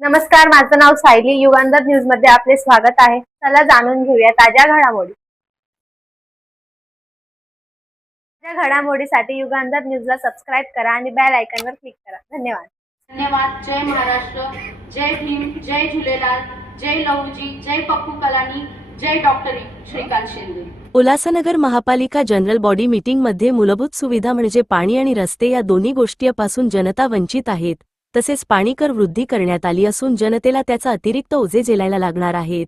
नमस्कार, माझं नाव सायली. युगांधर न्यूज मध्ये आपले स्वागत आहे. चला जाणून घेऊया ताज्या घडामोडी. ताज्या घडामोडीसाठी युगांधर न्यूजला सबस्क्राईब करा आणि बेल आयकॉनवर क्लिक करा. धन्यवाद. धन्यवाद. जय महाराष्ट्र, जय भीम, जय झुलेलाल, जय लहूजी, जय पप्पू कलानी, जय डॉक्टर श्रीकांत शिंदे. उल्हासनगर महापालिका जनरल बॉडी मीटिंगमध्ये मूलभूत सुविधा म्हणजे पाणी आणि रस्ते या दोन्ही गोष्टींपासून जनता वंचित आहेत. तसेच पाणी कर वृद्धी करण्यात आली असून जनतेला त्याचा अतिरिक्त ओझे झेलायला लागणार आहेत.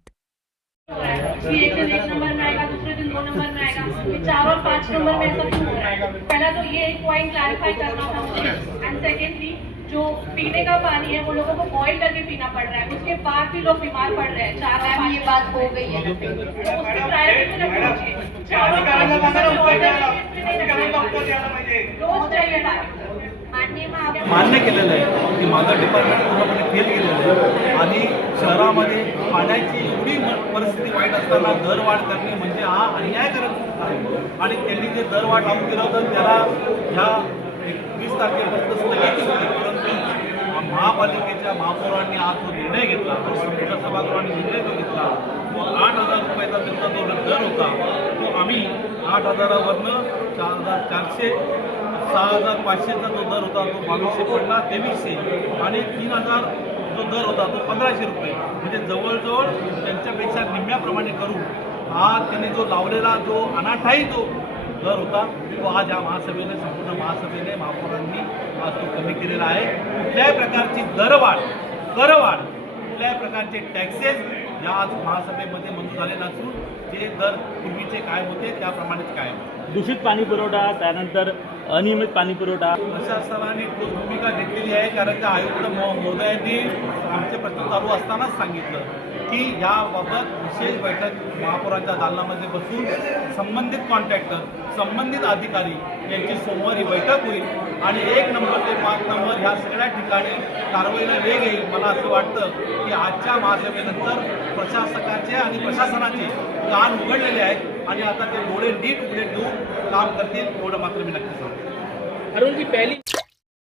एक नंबर में आएगा, दूसरे दिन 2 नंबर में आएगा, फिर 4 और 5 नंबर में ऐसा क्यों हो रहा है? पहला तो ये एक पॉइंट क्लैरिफाई करना था मुझे। एंड सेकेंडली, जो पीने का पानी है वो लोगों को बॉईल करके पीना पड़ रहा है, उसके बाद भी लोग बीमार पड़ रहे हैं। 4 और 5 ये बात हो गई है, तो उसकी प्रायोरिटी में रखना चाहिए। 4 और 5 रोज चाहिए पानी। मान्य केलेलं आहे की माझं डिपार्टमेंट पूर्णपणे फेल केलेलं आहे आणि शहरामध्ये पाण्याची एवढी परिस्थिती वाईट असताना दरवाढ करणे म्हणजे हा अन्यायकारक आहे. आणि त्यांनी जे दरवाढ लागू केलं होतं त्याला ह्या 20 तारखेपर्यंत स्थगिती होती, परंतु महापालिकेच्या महापौरांनी आज जो निर्णय घेतला, संपूर्ण सभागृहाने निर्णय जो घेतला, तो 8,000 रुपयाचा त्यांचा जो दर होता तो आम्ही 8,000वरनं 4,400 6,500चा जो दर होता तो 2,200 पडला 2,300 आणि 3,000 जो दर होता तो 1,500 रुपये, म्हणजे जवळजवळ त्यांच्यापेक्षा निम्म्याप्रमाणे करून हा त्यांनी जो लावलेला जो अनाठाई जो दर होता तो आज या महासभेने संपूर्ण महासभेने महापौरांनी आज तो कमी केलेला आहे. कुठल्याही प्रकारची दरवाढ करवाढ कुठल्याही प्रकारचे टॅक्सेस या आज महासभेमध्ये मंजूर झाले नसून जे दर पूर्वीचे काय होते त्याप्रमाणेच कायम. दूषित पाणी पुरवठा, त्यानंतर अनियमित पाणी पुरवठा, प्रशासनाने ठोस भूमिका घेतलेली आहे. कारण का आयुक्त महोदयांनी आमचे प्रश्न चालू असतानाच सांगितलं की याबाबत विशेष बैठक महापौरांच्या दालनामध्ये बसून संबंधित कॉन्ट्रॅक्टर, संबंधित अधिकारी यांची सोमवारी बैठक होईल आणि 1 नंबर ते 5 नंबर ह्या सगळ्या ठिकाणी कारवाईला वेग येईल. मला असं वाटतं की आजच्या महासभेनंतर प्रशासकाचे आणि प्रशासनाचे कान उघडलेले आहेत आणि आता ते डोळे नीट उघडे ठेवून काम करतील एवढं मात्र मी नक्की सांगतो. अरुण जी पहली